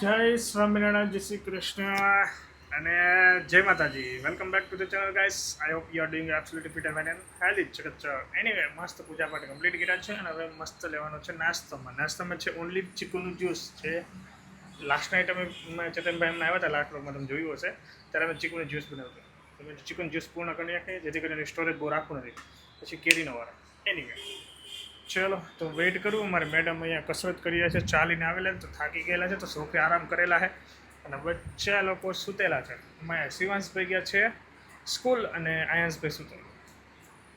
જય સ્વામિનારાયણ, જય શ્રી કૃષ્ણ અને જય માતાજી. Welcome back to the channel guys. I hope you are doing absolutely fit and fine and healthy. ચકચ એનીવે મસ્ત પૂજા પાઠ કમ્પ્લીટ કર્યા છે અને હવે મસ્ત લેવાનો છે નાસ્તામાં છે ઓનલી ચીકુનું જ્યુસ છે. લાસ્ટ નાઇટ અમે ચેતનભાઈ એમને આવ્યા હતા, લાસ્ટ બ્લોગમાં તમે જોયું હશે, ત્યારે અમે ચીકુનું જ્યુસ બનાવ્યું હતું. તમે ચીકુનું જ્યુસ પૂર્ણ કરી નાખીએ જેથી કરીને સ્ટોરેજ બહુ રાખવું નથી, પછી કેરીનો વારો. એનીવે ચલો તો વેઇટ કરું. અમારે મેડમ અહીંયા કસરત કરી રહ્યા છે, ચાલીને આવેલા તો થાકી ગયેલા છે, તો સોફે આરામ કરેલા છે અને બચ્ચા લોકો સૂતેલા છે. એમાં શિવાંશભાઈ ગયા છે સ્કૂલ અને આયાંશભાઈ સૂતેલા.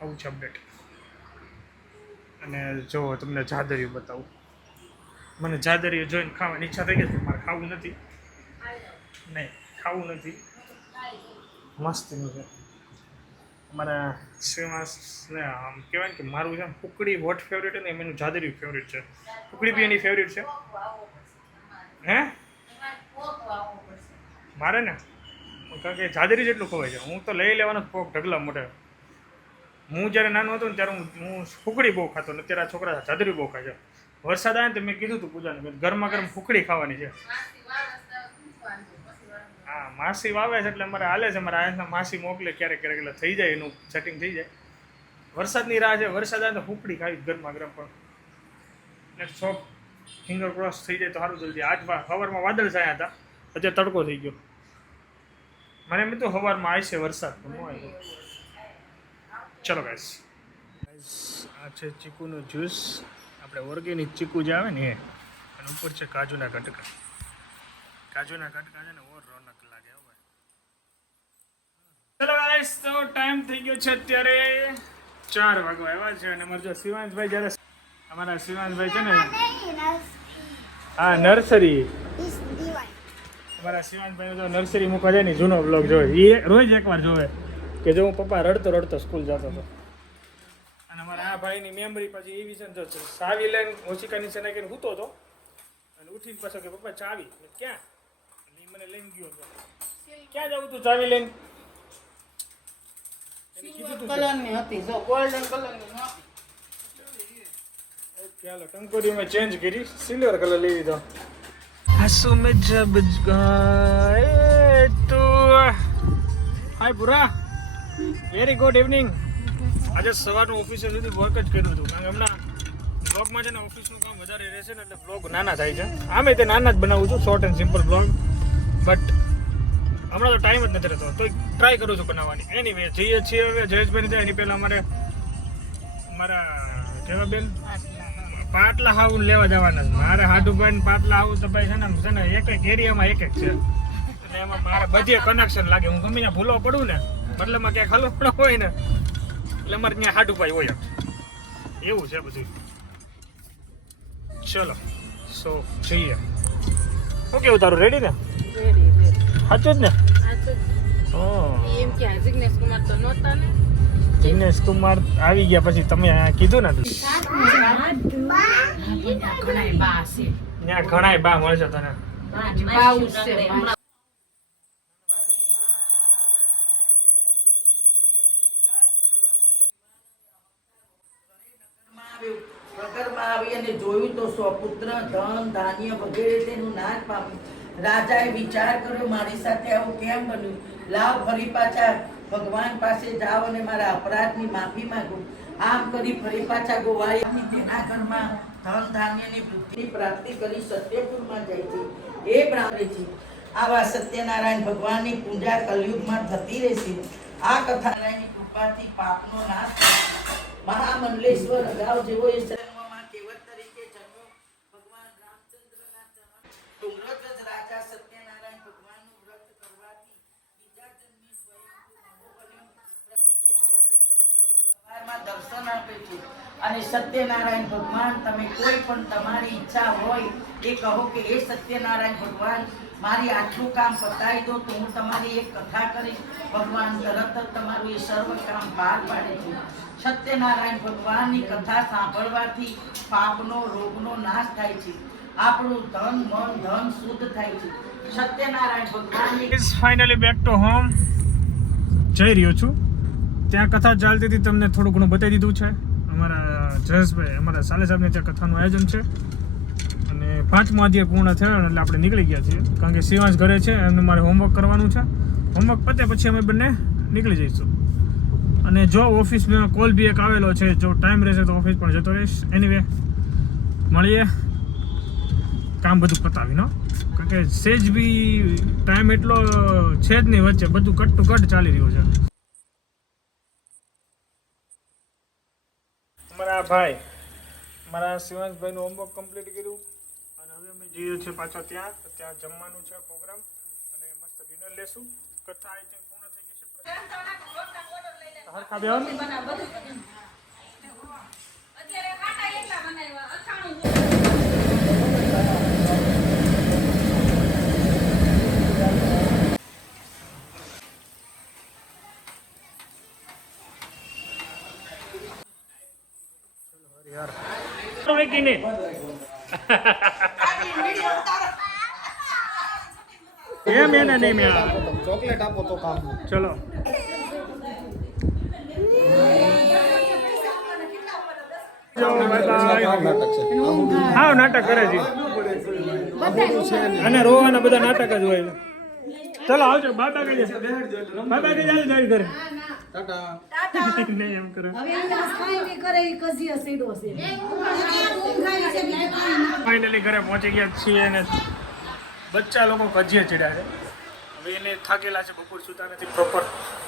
આવું છે અપડેટ. અને જો તમને જાદરિયું બતાવું. મને જાદરિયું જોઈને ખાવાની ઈચ્છા થઈ ગઈ છે. મારે ખાવું નથી, નહીં ખાવું નથી. મસ્તીનું છે. અમારા શિવાંશને આમ કહેવાય કે મારું છે ફુકડી વોટ ફેવરેટ ને એમ એનું જાદરિયું ફેવરેટ છે. ફુકડી બી એની ફેવરેટ છે. હે મારે ને કારણ કે જાદરી જેટલું ખવાય છે. હું તો લઈ લેવાનો પોક ઢગલા મોટે. હું જ્યારે નાનો હતો ને ત્યારે હું ફુકડી બહુ ખાતો ને અત્યારે આ છોકરા જાદરી બહુ ખાય છે. વરસાદ આવે ને તો મેં કીધું હતું પૂજાને ગરમા ગરમ ફુકડી ખાવાની છે. હા, માસી વાવે છે એટલે અમારે હાલે છે. અમારા આયસના માસી મોકલે ક્યારેક ક્યારેક, એટલે થઈ જાય, એનું સેટિંગ થઈ જાય. વરસાદની રાહ છે. વરસાદ આવે તો ફૂકડી ખાવી ગરમા ગરમ. પણ એટલે શોપ ફિંગર ક્રોસ થઈ જાય તો સારું જલ્દી. આજ સવારમાં વાદળ છાયા હતા, અત્યારે તડકો થઈ ગયો. મને એમ તો સવારમાં આવશે વરસાદ, પણ ન આવ્યો. ચલો ગાઈસ, આ છે ચીકુનો જ્યુસ. આપણે ઓર્ગેનિક ચીકુ જે આવે ને એ, અને ઉપર છે કાજુના કટકા. કાજુના કટકા છે ને ઓર રોનક લાગે. હવે ચલો ગાઈસ, તો ટાઈમ થઈ ગયો છે અત્યારે 4 વાગવા આવ્યા છે. અને અમારા જો શિવાંશભાઈ જ્યારે અમારા શિવાંશભાઈ છે ને, હા નર્સરી, અમારા શિવાંશભાઈ જો નર્સરી મૂકવા જાય ને જૂનો બ્લોગ જોવે, એ રોજ એકવાર જોવે કે જો હું પપ્પા રડતો રડતો સ્કૂલ જતો હતો. અને અમારા આ ભાઈની મેમરી પછી એવી છે ને, જો ચાવી લઈને ઓછીકા નીચે નાખીને સૂતો હતો અને ઉઠીને પાછો કે પપ્પા ચાવી. ક્યાં? એ મને લઈને ગયો હતો. ક્યાં જવું તું ચાવી લઈને? ચાલો ટંકોરી મેં ચેન્જ કરી, સિલ્વર કલર લઈ લીધો. આંસુ મેં જબ ગાએ તો હાય પૂરા, વેરી ગુડ ઇવનિંગ. આજે સવારનું ઓફિસે સુધી વર્ક જ કર્યું હતું, કારણ કે હમણાં બ્લોગમાં છે ને ઓફિસનું કામ વધારે રહેશે ને એટલે બ્લોગ નાના થાય છે. આમે તે નાના જ બનાવું છું, short and simple blog, but હમણાં તો ટાઈમ જ નથી રહેતો, તો ટ્રાય કરું છું બનાવવાની. એનીવે જઈએ છીએ હવે જયેશભાઈ જાય એની પહેલાં મારા કેવા બેન પાટલા હાવું લેવા જવાના છે. મારે હાડુભાઈ પાટલા હાવું તો ભાઈ છે ને એક એક એરિયામાં એક એક છે, એટલે એમાં મારે બધે કનેક્શન લાગે. હું ગમે ત્યાં ભૂલો પડું ને, મતલબમાં ક્યાંક હલવડો હોય ને એટલે અમારે ત્યાં હાડુભાઈ હોય એવું છે બધું. ચલો સો જઈએ. શું કેવું તારું? રેડી ને? સાચું જ ને? જિગ્નેશ કુમાર આવી ગયા પછી તમે કીધું ને ત્યાં ઘણાય બા મળશે તને. નગરમાં આવી અને જોયું તો સ્વપુત્ર ધન ધાન્ય વગેરે તેનું નાશ પામ્યું. રાજાએ વિચાર કર્યો, મારી સાથે આવું કેમ બન્યું? લાવ ફરી પાછા ભગવાન પાસે જાઓ અને મારા અપરાધની માફી માંગો. આમ કરી ફરી પાછા ગોવાળી તેના ઘરમાં ધન ધાન્યની વૃદ્ધિ પ્રાપ્તિ કરી સત્યપુરમાં જાય છે. એ બ્રાહ્મણે છે આવા સત્યનારાયણ ભગવાનની પૂજા કલયુગમાં થતી રહેશે. આ કથા નારાયણની કૃપાથી પાપનો નાશ થશે. મહામંડલેશ્વર અગાઉ જેવો એ જન્મમાં કેવટ તરીકે જન્મ્યો. ભગવાન રામચંદ્રના ડુંગરધ્વજ રાજા સત્યનારાયણ ભગવાનનું વ્રત કરવાથી બીજા જન્મી સ્વયંભૂ બન્યો. દર્શન આપે છે અને સત્યનારાયણ ભગવાન, તમે કોઈ પણ તમારી ઈચ્છા હોય એ કહો કે એ સત્યનારાયણ ભગવાન મારી આટલું કામ પતાવી દો તો હું તમારી એક કથા કરીશ. ભગવાન તરત જ તમારું એ સર્વ કામ પાર પાડે છે. સત્યનારાયણ ભગવાનની કથા સાંભળવાથી પાપનો રોગનો નાશ થાય છે. આપણું ધન મન ધન શુદ્ધ થાય છે. સત્યનારાયણ ભગવાનની ફાઇનલી બેક ટુ હોમ જઈ રહ્યો છું. ત્યાં કથા ચાલતી હતી, તમને થોડું ઘણું બતાવી દીધું છે. અમારા જયેશભાઈ, અમારા સાલે સાહેબને ત્યાં કથાનું આયોજન છે અને પાંચમો અધ્યાય પૂર્ણ થયો એટલે આપણે નીકળી ગયા છીએ કારણ કે શિવાંશ ઘરે છે એમને મારે હોમવર્ક કરવાનું છે. હોમવર્ક પતે પછી અમે બંને નીકળી જઈશું. અને જો ઓફિસમાં કોલ બી એક આવેલો છે, જો ટાઈમ રહેશે તો ઓફિસ પણ જતો રહીશ. એનીવે મળીએ કામ બધું પતાવીને, કારણ કે સેજ બી ટાઈમ એટલો છે જ નહીં, વચ્ચે બધું કટ ટુ કટ ચાલી રહ્યું છે. મારા ભાઈ મારા શિવાંશભાઈનું હોમવર્ક કમ્પ્લીટ કર્યું અને હવે અમે જઈએ છીએ પાછો ત્યાં જમવાનું છે પ્રોગ્રામ અને મસ્ત ડિનર લેશું. કથા આઈ થિંક પૂર્ણ થઈ ગઈ છે. હરખા બેન યાર તો વેકી ને એમ એને નહીં મેં ચોકલેટ આપો તો કામ. ચલો હા નાટક કરે છે અને રોવાના બધા નાટક જ હોય. ચલો આવજો. બાબા કઈ બાબા કઈ જાય તારી ઘરે નહીં એમ કરે. ફાઇનલી ઘરે પહોંચી ગયા છીએ અને બચ્ચા લોકો કજીએ ચડ્યા છે. હવે એને થાકેલા છે, બપોર સુતા નથી પ્રોપર,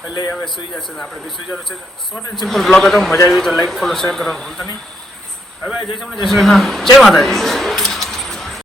એટલે હવે સુઈ જશે. આપણે બી સુઈ જવાનું છે. શોર્ટ એન્ડ સિમ્પલ બ્લોગ હતો. મજા આવી તો લાઈક ફોલો શેર કરવાનું ભૂલતા નહીં. હવે જય શ્રી કૃષ્ણ, જય માતાજી.